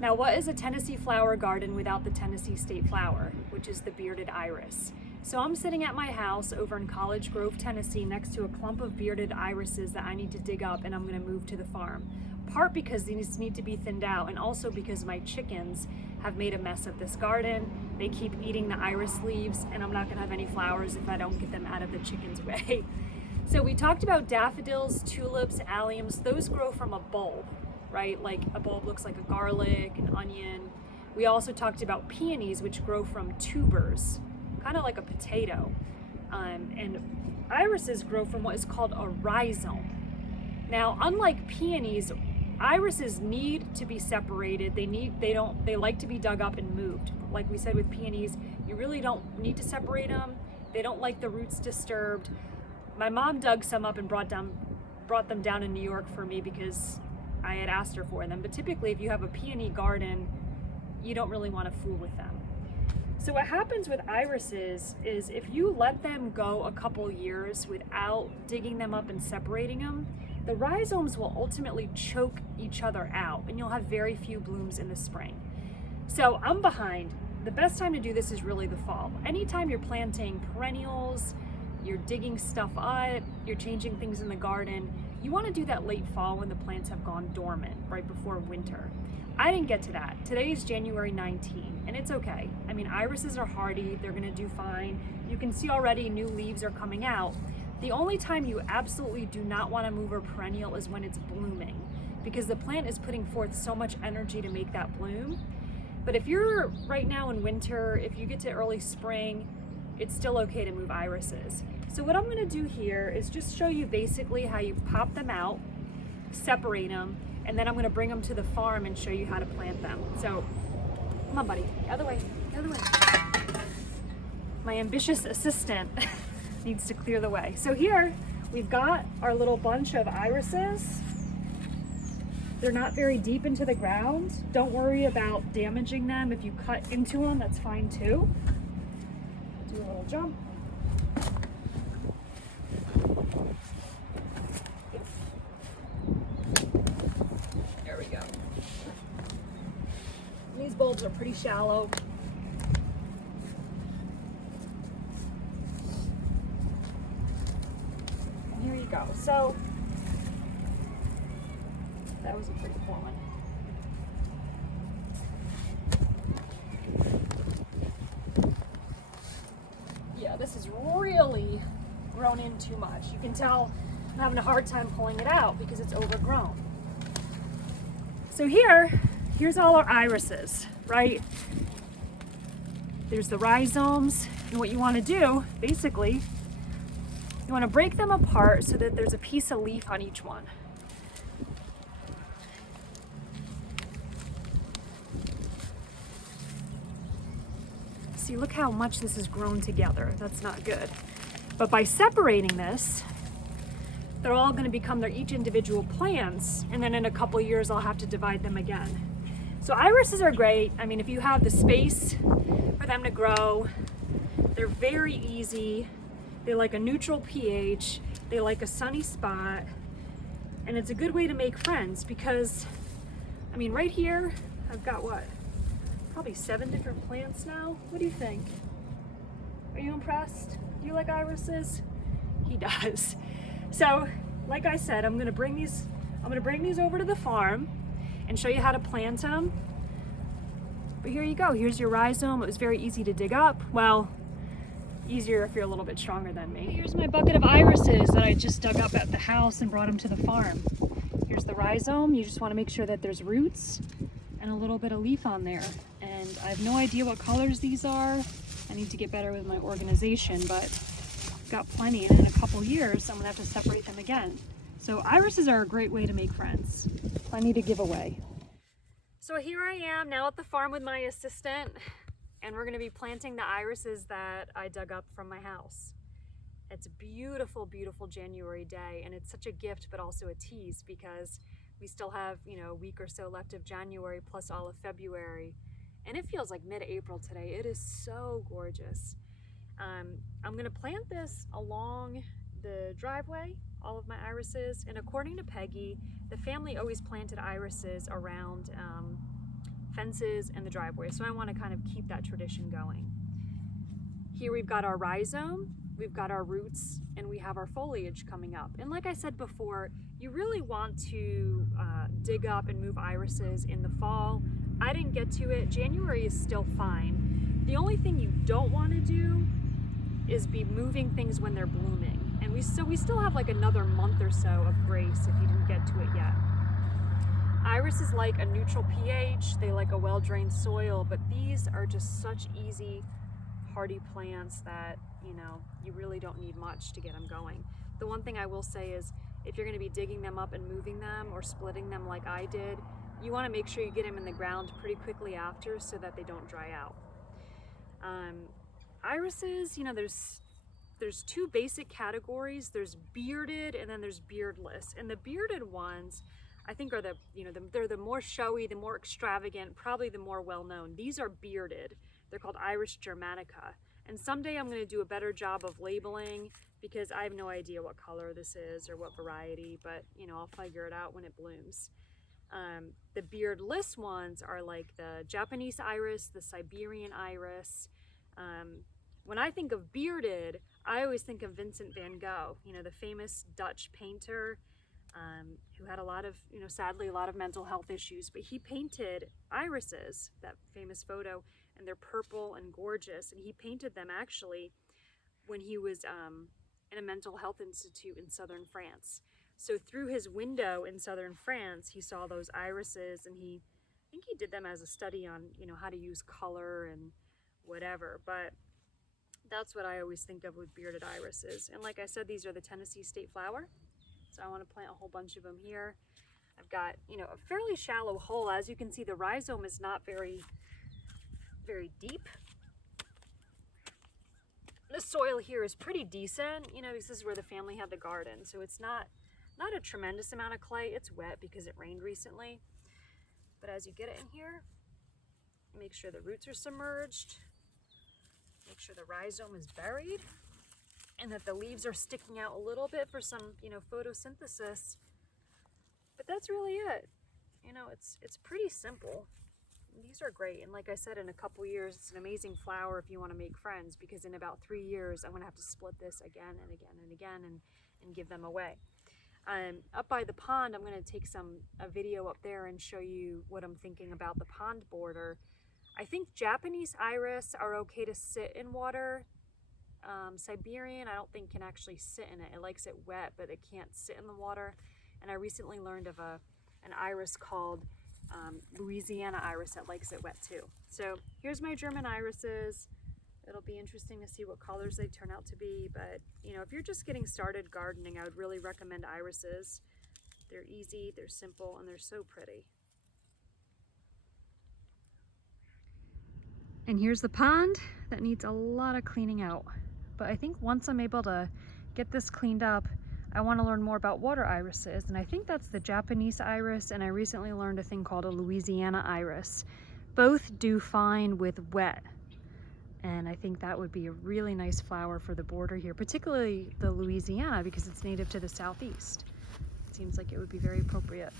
Now, what is a Tennessee flower garden without the Tennessee state flower, which is the bearded iris? So I'm sitting at my house over in College Grove, Tennessee, next to a clump of bearded irises that I need to dig up and I'm gonna move to the farm. Part because these need to be thinned out, and also because my chickens have made a mess of this garden. They keep eating the iris leaves, and I'm not gonna have any flowers if I don't get them out of the chickens' way. So we talked about daffodils, tulips, alliums. Those grow from a bulb, right? Like a bulb looks like a garlic, an onion. We also talked about peonies, which grow from tubers, kind of like a potato. And irises grow from what is called a rhizome. Now, unlike peonies, irises need to be separated. They like to be dug up and moved. Like we said with peonies, you really don't need to separate them. They don't like the roots disturbed. My mom dug some up and brought them down in New York for me because I had asked her for them. But typically, if you have a peony garden, you don't really want to fool with them. So what happens with irises is if you let them go a couple years without digging them up and separating them, the rhizomes will ultimately choke each other out and you'll have very few blooms in the spring. So I'm behind. The best time to do this is really the fall. Anytime you're planting perennials, you're digging stuff up, you're changing things in the garden, you want to do that late fall when the plants have gone dormant, right before winter. I didn't get to that. Today is January 19, and it's okay. I mean, irises are hardy, they're gonna do fine. You can see already new leaves are coming out. The only time you absolutely do not want to move a perennial is when it's blooming, because the plant is putting forth so much energy to make that bloom. But if you're right now in winter, if you get to early spring, it's still okay to move irises. So what I'm gonna do here is just show you basically how you pop them out, separate them, and then I'm gonna bring them to the farm and show you how to plant them. So, come on buddy, the other way, the other way. My ambitious assistant needs to clear the way. So here, we've got our little bunch of irises. They're not very deep into the ground. Don't worry about damaging them. If you cut into them, that's fine too. Do a little jump. There we go. These bulbs are pretty shallow. And here you go. So that was a pretty poor one. Yeah, this is really grown in too much. You can tell I'm having a hard time pulling it out because it's overgrown. So here's all our irises, right? There's the rhizomes, and what you want to do, basically, you want to break them apart so that there's a piece of leaf on each one. See, look how much this has grown together. That's not good. But by separating this, they're all going to become their each individual plants, and then in a couple years I'll have to divide them again. So irises are great. I mean, if you have the space for them to grow, they're very easy. They like a neutral pH, they like a sunny spot, and it's a good way to make friends because, I mean, right here, I've got what? Probably 7 different plants now. What do you think? Are you impressed? Do you like irises? He does. So, like I said, I'm gonna bring these over to the farm and show you how to plant them. But here you go. Here's your rhizome. It was very easy to dig up. Well, easier if you're a little bit stronger than me. Here's my bucket of irises that I just dug up at the house and brought them to the farm. Here's the rhizome. You just want to make sure that there's roots and a little bit of leaf on there. And I have no idea what colors these are. I need to get better with my organization, but I've got plenty, and in a couple years I'm gonna have to separate them again. So irises are a great way to make friends. Plenty to give away. So here I am now at the farm with my assistant, and we're gonna be planting the irises that I dug up from my house. It's a beautiful, beautiful January day, and it's such a gift but also a tease because we still have, a week or so left of January plus all of February. And it feels like mid-April today. It is so gorgeous. I'm gonna plant this along the driveway, all of my irises. And according to Peggy, the family always planted irises around fences and the driveway. So I want to kind of keep that tradition going. Here we've got our rhizome, we've got our roots, and we have our foliage coming up. And like I said before, you really want to dig up and move irises in the fall. I didn't get to it. January is still fine. The only thing you don't want to do is be moving things when they're blooming. And we still have like another month or so of grace if you didn't get to it yet. Irises like a neutral pH, they like a well-drained soil, but these are just such easy, hardy plants that, you know, you really don't need much to get them going. The one thing I will say is if you're going to be digging them up and moving them or splitting them like I did, you want to make sure you get them in the ground pretty quickly after so that they don't dry out. Irises, you know, there's two basic categories. There's bearded and then there's beardless. And the bearded ones, I think are they're the more showy, the more extravagant, probably the more well-known. These are bearded. They're called Iris germanica. And someday I'm going to do a better job of labeling because I have no idea what color this is or what variety, but you know, I'll figure it out when it blooms. The beardless ones are like the Japanese iris, the Siberian iris. When I think of bearded, I always think of Vincent van Gogh, you know, the famous Dutch painter who had a lot of, you know, sadly a lot of mental health issues, but he painted irises, that famous photo, and they're purple and gorgeous, and he painted them actually when he was in a mental health institute in southern France. So through his window in southern France, he saw those irises, and I think he did them as a study on, you know, how to use color and whatever, but that's what I always think of with bearded irises. And like I said, these are the Tennessee state flower. So I want to plant a whole bunch of them here. I've got, you know, a fairly shallow hole. As you can see, the rhizome is not very deep. The soil here is pretty decent, you know, this is where the family had the garden. So it's not a tremendous amount of clay. It's wet because it rained recently. But as you get it in here, make sure the roots are submerged. Make sure the rhizome is buried and that the leaves are sticking out a little bit for some, you know, photosynthesis. But that's really it. You know, it's pretty simple. These are great. And like I said, in a couple years, it's an amazing flower if you want to make friends, because in about 3 years, I'm going to have to split this again and again and again and give them away. Up by the pond, I'm going to take a video up there and show you what I'm thinking about the pond border. I think Japanese iris are okay to sit in water. Siberian, I don't think can actually sit in it. It likes it wet, but it can't sit in the water. And I recently learned of an iris called Louisiana iris that likes it wet too. So here's my German irises. It'll be interesting to see what colors they turn out to be. But you know, if you're just getting started gardening, I would really recommend irises. They're easy, they're simple, and they're so pretty. And here's the pond that needs a lot of cleaning out. But I think once I'm able to get this cleaned up, I want to learn more about water irises. And I think that's the Japanese iris, and I recently learned a thing called a Louisiana iris. Both do fine with wet. And I think that would be a really nice flower for the border here, particularly the Louisiana because it's native to the southeast. It seems like it would be very appropriate.